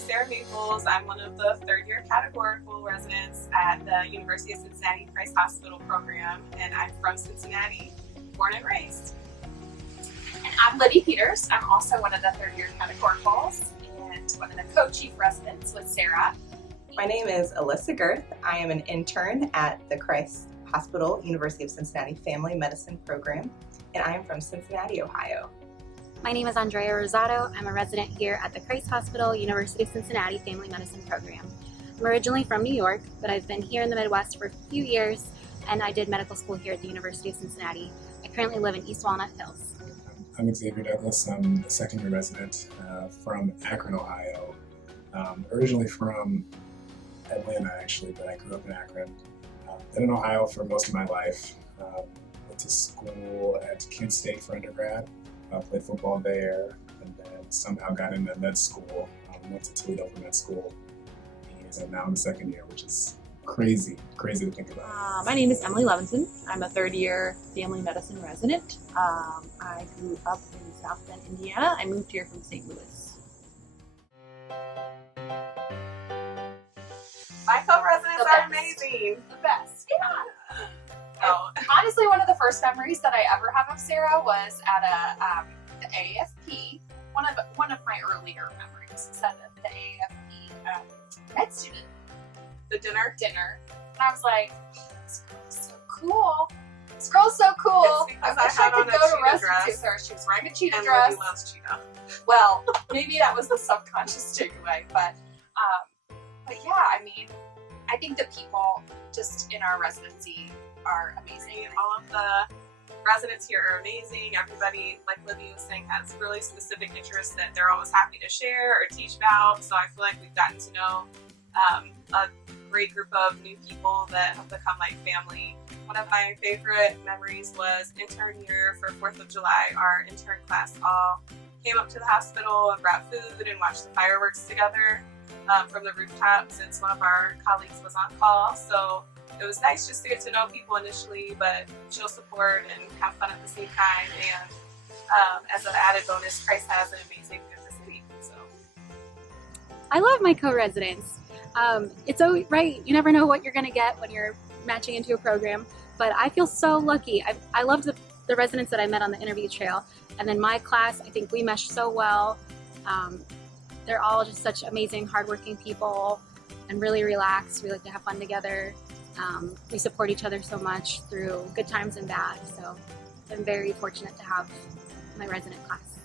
is Sarah Maples. I'm one of the third-year categorical residents at the University of Cincinnati Christ Hospital program, and I'm from Cincinnati, born and raised. And I'm Libby Peters. I'm also one of the third-year categoricals and one of the co-chief residents with Sarah. My name is Alyssa Girth. I am an intern at the Christ Hospital, University of Cincinnati Family Medicine program, and I am from Cincinnati, Ohio. My name is Andrea Rosado. I'm a resident here at the Christ Hospital, University of Cincinnati Family Medicine program. I'm originally from New York, but I've been here in the Midwest for a few years, and I did medical school here at the University of Cincinnati. I currently live in East Walnut Hills. I'm Xavier Douglas. I'm a second-year resident from Akron, Ohio. Originally from Atlanta, actually, but I grew up in Akron. Been in Ohio for most of my life. Went to school at Kent State for undergrad. Played football there, and then somehow got into med school. Went to Toledo for med school, and now I'm a second year, which is crazy to think about. My name is Emily Levinson. I'm a third-year family medicine resident. I grew up in South Bend, Indiana. I moved here from St. Louis. My co-residents are amazing. The best. Yeah. Oh. Honestly, one of the first memories that I ever have of Sarah was at the AFP. One of my earlier memories was at the AFP med student. The dinner. And I was like, oh, this girl's so cool. This girl's so cool. It's because I wish had I could on a go to cheetah residency dress. with her. She was wearing a cheetah And dress. Libby loves cheetah. Well, maybe that was the subconscious takeaway, but yeah, I mean, I think the people just in our residency are amazing. All of the residents here are amazing. Everybody, like Libby was saying, has really specific interests that they're always happy to share or teach about. So I feel like we've gotten to know a great group of new people that have become like family. One of my favorite memories was intern year for 4th of July. Our intern class all came up to the hospital and brought food and watched the fireworks together from the rooftop since one of our colleagues was on call. So it was nice just to get to know people initially, but show support and have fun at the same time. And as an added bonus, Christ has an amazing group this week. So I love my co-residents. It's so right. You never know what you're going to get when you're matching into a program, but I feel so lucky. I love the residents that I met on the interview trail, and then my class, I think we mesh so well. They're all just such amazing, hardworking people and really relaxed. We like to have fun together. We support each other so much through good times and bad. So I'm very fortunate to have my resident class.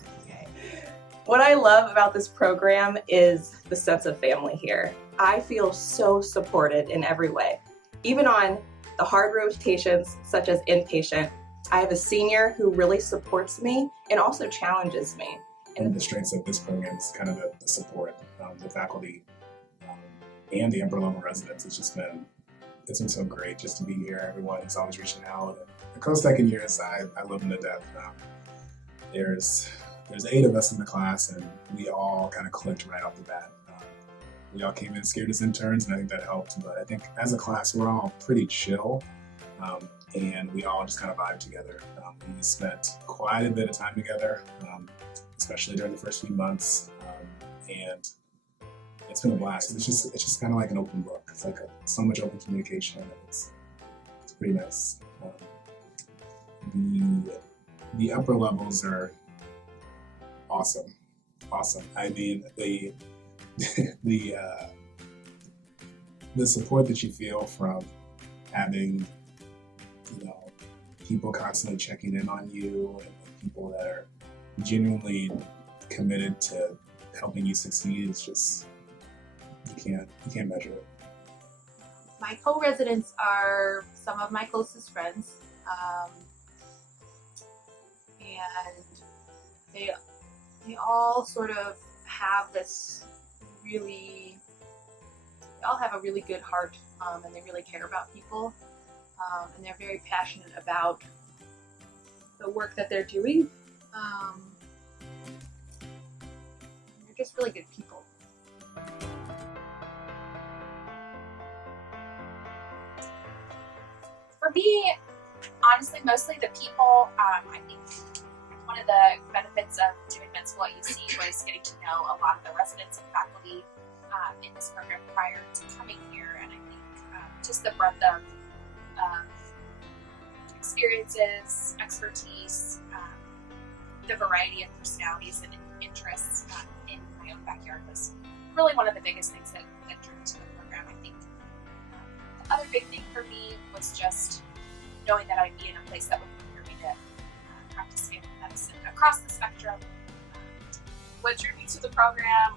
What I love about this program is the sense of family here. I feel so supported in every way. Even on the hard rotations, such as inpatient, I have a senior who really supports me and also challenges me. One of the strengths of this program is kind of the support, the faculty, and the upper level residents. It's been so great just to be here. Everyone is always reaching out. The co-second years, I love them to death. There's 8 of us in the class, and we all kind of clicked right off the bat. We all came in scared as interns, and I think that helped. But I think as a class, we're all pretty chill, and we all just kind of vibe together. We spent quite a bit of time together, especially during the first few months, and it's been a blast. It's just kind of like an open book. It's like so much open communication. It's pretty nice. The upper levels are awesome. I mean, the support that you feel from having, people constantly checking in on you, and people that are genuinely committed to helping you succeed, it's just you can't measure it. My co-residents are some of my closest friends, and they all sort of have a really good heart, and they really care about people, and they're very passionate about the work that they're doing. They're just really good people. For me, honestly, mostly the people. I think one one of the benefits of doing med school at UC was getting to know a lot of the residents and faculty in this program prior to coming here, and I think just the breadth of experiences, expertise, the variety of personalities and interests in my own backyard was really one of the biggest things that drew me to the program. I think the other big thing for me was just knowing that I'd be in a place that would prepare me to practice family medicine across the spectrum. What drew me to the program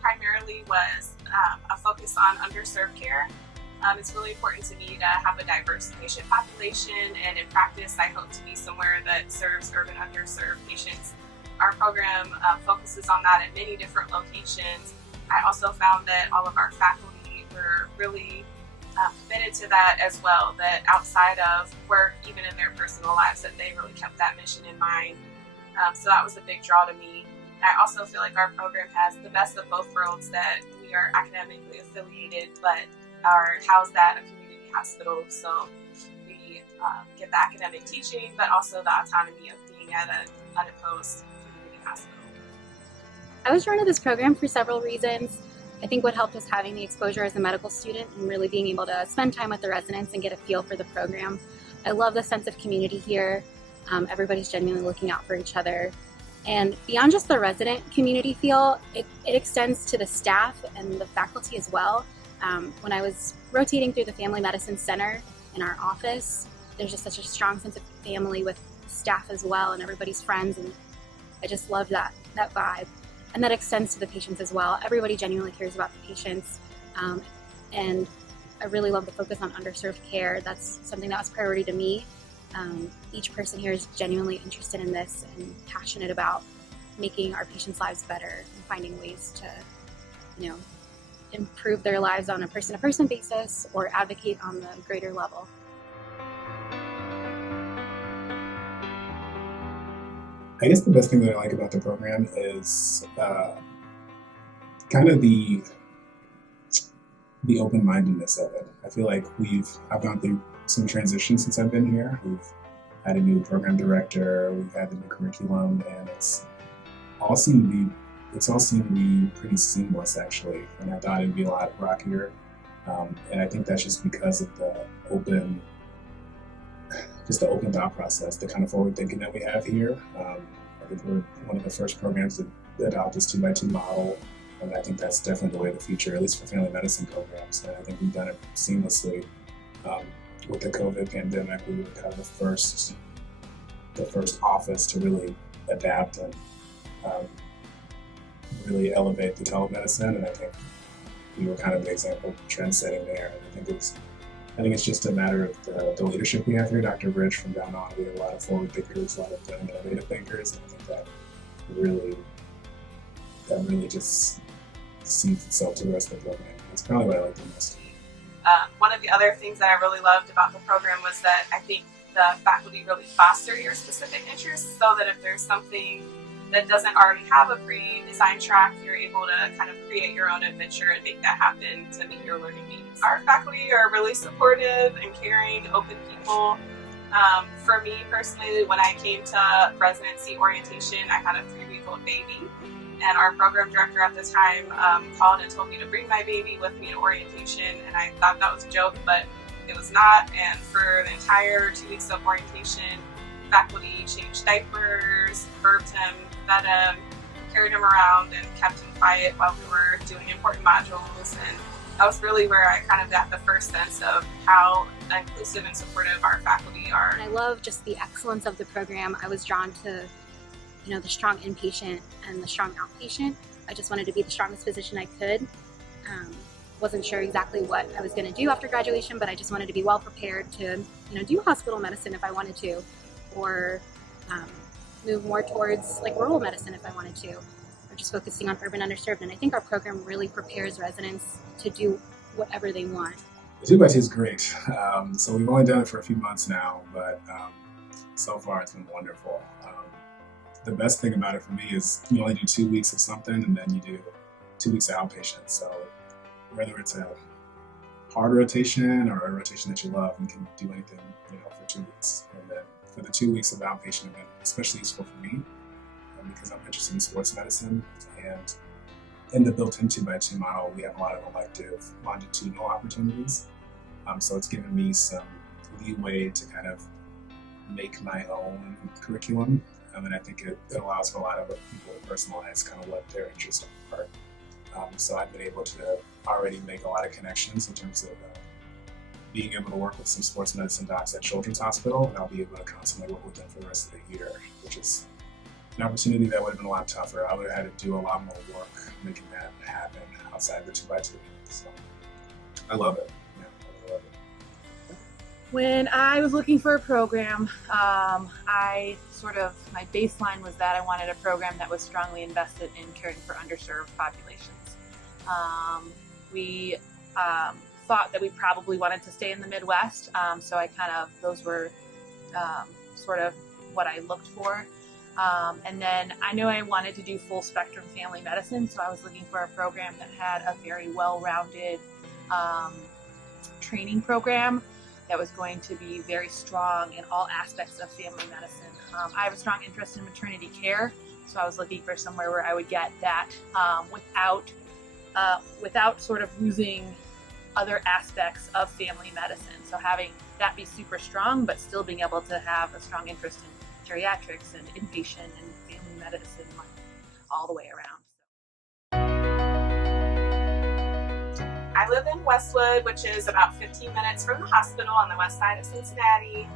primarily was a focus on underserved care. It's really important to me to have a diverse patient population, and in practice I hope to be somewhere that serves urban underserved patients. Our program focuses on that in many different locations. I also found that all of our faculty were really committed to that as well, that outside of work, even in their personal lives, that they really kept that mission in mind. So that was a big draw to me. I also feel like our program has the best of both worlds, that we are academically affiliated but are housed at a community hospital. So we get the academic teaching but also the autonomy of being at an unopposed community hospital. I was drawn to this program for several reasons. I think what helped was having the exposure as a medical student and really being able to spend time with the residents and get a feel for the program. I love the sense of community here. Everybody's genuinely looking out for each other. And beyond just the resident community feel, it extends to the staff and the faculty as well. When I was rotating through the Family Medicine Center in our office, there's just such a strong sense of family with staff as well, and everybody's friends, and I just love that vibe. And that extends to the patients as well. Everybody genuinely cares about the patients, and I really love the focus on underserved care. That's something that was priority to me. Each person here is genuinely interested in this and passionate about making our patients' lives better and finding ways to, improve their lives on a person-to-person basis or advocate on the greater level. I guess the best thing that I like about the program is kind of the open-mindedness of it. I feel like I've gone through some transitions since I've been here. We've had a new program director, we've had the new curriculum, and it's all seemed to be pretty seamless actually. And I thought it'd be a lot rockier. And I think that's just because of the open thought process, the kind of forward thinking that we have here. I think we're one of the first programs to adopt this 2x2 model. And I think that's definitely the way of the future, at least for family medicine programs. And I think we've done it seamlessly. With the COVID pandemic, we were kind of the first office to really adapt and really elevate the telemedicine. And I think we were kind of the example trend setting there. And I think it's just a matter of the leadership we have here. Dr. Rich from down on, we have a lot of forward thinkers, a lot of innovative thinkers, and I think that really just seeds itself to the rest of the program. That's probably what I like the most. One of the other things that I really loved about the program was that I think the faculty really foster your specific interests, so that if there's something that doesn't already have a pre-designed track, you're able to kind of create your own adventure and make that happen to meet your learning needs. Our faculty are really supportive and caring, open people. For me personally, when I came to residency orientation, I had a 3-week-old baby. And our program director at the time called and told me to bring my baby with me to orientation, and I thought that was a joke, but it was not. And for the entire 2 weeks of orientation, faculty changed diapers, burped him, fed him, carried him around, and kept him quiet while we were doing important modules. And that was really where I kind of got the first sense of how inclusive and supportive our faculty are. And I love just the excellence of the program. I was drawn to the strong inpatient and the strong outpatient. I just wanted to be the strongest physician I could. Wasn't sure exactly what I was going to do after graduation, but I just wanted to be well prepared to, do hospital medicine if I wanted to, or move more towards rural medicine if I wanted to, or just focusing on urban underserved. And I think our program really prepares residents to do whatever they want. The 2x2 is great. So we've only done it for a few months now, but so far it's been wonderful. The best thing about it for me is you only do 2 weeks of something, and then you do 2 weeks of outpatient. So whether it's a hard rotation or a rotation that you love, you can do anything, for 2 weeks. And then for the 2 weeks of outpatient have been especially useful for me because I'm interested in sports medicine, and in the built-in 2x2 model, we have a lot of elective longitudinal opportunities. So it's given me some leeway to kind of make my own curriculum. And I think it allows for a lot of people to personalize kind of what their interests are. So I've been able to already make a lot of connections in terms of being able to work with some sports medicine docs at Children's Hospital, and I'll be able to constantly work with them for the rest of the year, which is an opportunity that would have been a lot tougher. I would have had to do a lot more work making that happen outside the 2x2. So I love it. Yeah, I love it. When I was looking for a program, my baseline was that I wanted a program that was strongly invested in caring for underserved populations. We thought that we probably wanted to stay in the Midwest, so those were sort of what I looked for. And then I knew I wanted to do full spectrum family medicine, so I was looking for a program that had a very well-rounded training program that was going to be very strong in all aspects of family medicine. I have a strong interest in maternity care, so I was looking for somewhere where I would get that without sort of losing other aspects of family medicine. So having that be super strong, but still being able to have a strong interest in geriatrics and inpatient and family medicine, like, all the way around. I live in Westwood, which is about 15 minutes from the hospital on the west side of Cincinnati.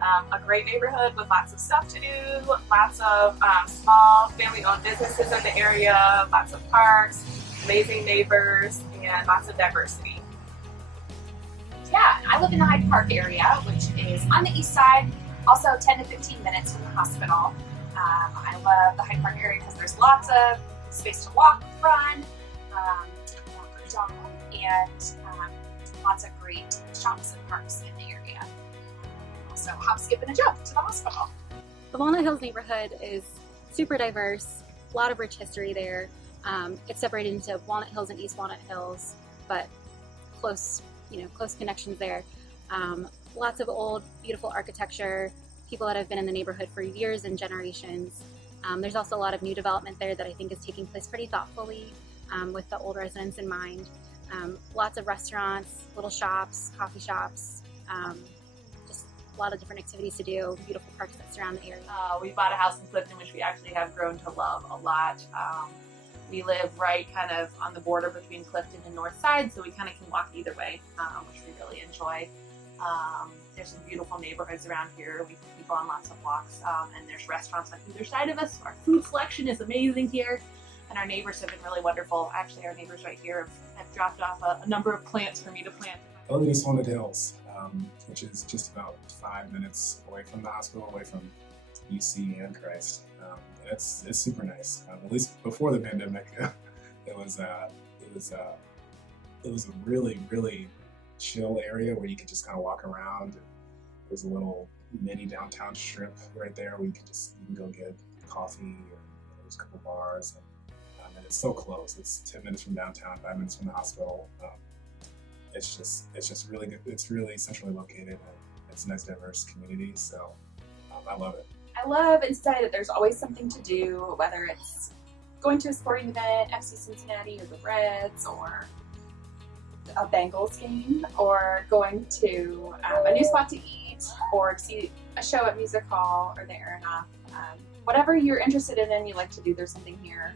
A great neighborhood with lots of stuff to do, lots of small family-owned businesses in the area, lots of parks, amazing neighbors, and lots of diversity. Yeah, I live in the Hyde Park area, which is on the east side, also 10 to 15 minutes from the hospital. I love the Hyde Park area because there's lots of space to walk, run, jog, and lots of great shops and parks in the area. Also, hop, skip, and a jump to the hospital. The Walnut Hills neighborhood is super diverse, a lot of rich history there. It's separated into Walnut Hills and East Walnut Hills, but close connections there. Lots of old, beautiful architecture, people that have been in the neighborhood for years and generations. There's also a lot of new development there that I think is taking place pretty thoughtfully with the old residents in mind. Lots of restaurants, little shops, coffee shops, just a lot of different activities to do, beautiful parks that surround the area. We bought a house in Clifton, which we actually have grown to love a lot. We live right kind of on the border between Clifton and North Side, so we kind of can walk either way, which we really enjoy. There's some beautiful neighborhoods around here. We go on lots of walks, and there's restaurants on either side of us. Our food selection is amazing here, and our neighbors have been really wonderful. Actually, our neighbors right here have dropped off a number of plants for me to plant. I live in East Walnut Hills, which is just about 5 minutes away from the hospital, away from UC and Christ. It's super nice. At least before the pandemic, it was a really, really chill area where you could just kind of walk around. There's a little mini downtown strip right there where you can go get coffee, or there's a couple bars, and it's so close. It's 10 minutes from downtown, 5 minutes from the hospital. It's just really good. It's really centrally located, and it's a nice, diverse community. So I love it. I love in Cincinnati that there's always something to do, whether it's going to a sporting event, FC Cincinnati or the Reds, or a Bengals game, or going to a new spot to eat, or to see a show at Music Hall or the Aronoff. Whatever you're interested in and you like to do, there's something here.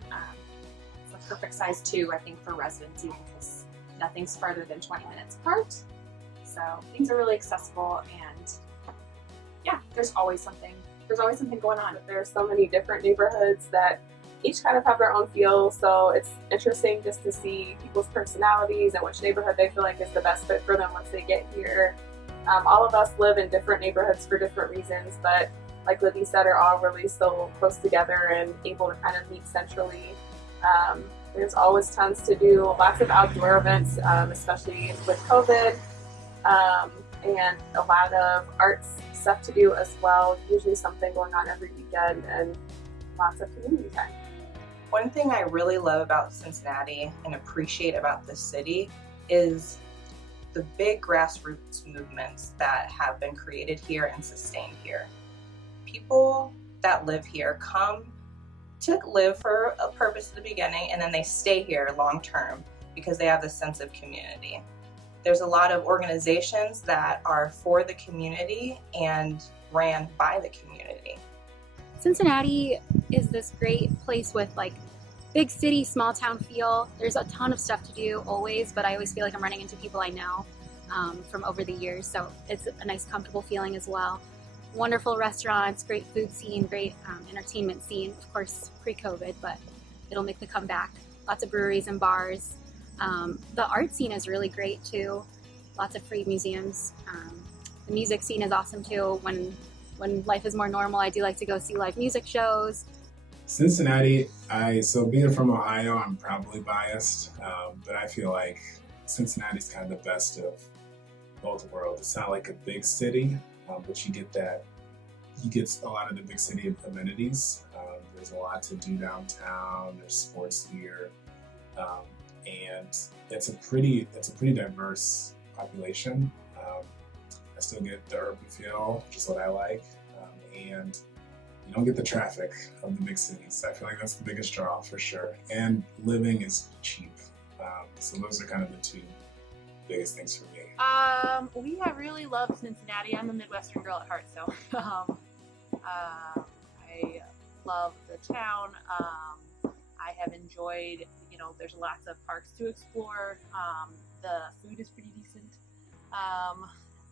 It's a perfect size too, I think, for residents, even because nothing's farther than 20 minutes apart. So things are really accessible, and yeah, there's always something going on. There's so many different neighborhoods that each kind of have their own feel, so it's interesting just to see people's personalities and which neighborhood they feel like is the best fit for them once they get here. All of us live in different neighborhoods for different reasons, but like Libby said, are all really so close together and able to kind of meet centrally. There's always tons to do, lots of outdoor events, especially with COVID, and a lot of arts stuff to do as well. Usually something going on every weekend, and lots of community time. One thing I really love about Cincinnati and appreciate about this city is the big grassroots movements that have been created here and sustained here. People that live here come live for a purpose at the beginning, and then they stay here long term because they have this sense of community. There's a lot of organizations that are for the community and ran by the community. Cincinnati is this great place with like big city, small town feel. There's a ton of stuff to do always, but I always feel like I'm running into people I know from over the years, so it's a nice comfortable feeling as well. Wonderful restaurants, great food scene, great entertainment scene, of course pre-COVID, but it'll make the comeback. Lots of breweries and bars. The art scene is really great too. Lots of free museums. The music scene is awesome too. When life is more normal, I do like to go see live music shows. Cincinnati, so being from Ohio, I'm probably biased, but I feel like Cincinnati's kind of the best of both worlds. It's not like a big city, but you get a lot of the big city amenities. There's a lot to do downtown. There's sports here, and it's a pretty diverse population. I still get the urban feel, which is what I like, and you don't get the traffic of the big cities. I feel like that's the biggest draw for sure. And living is cheap, so those are kind of the two biggest things for me. We have really loved Cincinnati. I'm a Midwestern girl at heart, so I love the town. I have enjoyed, there's lots of parks to explore. The food is pretty decent.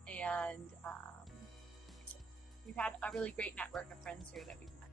And we've had a really great network of friends here that we've met.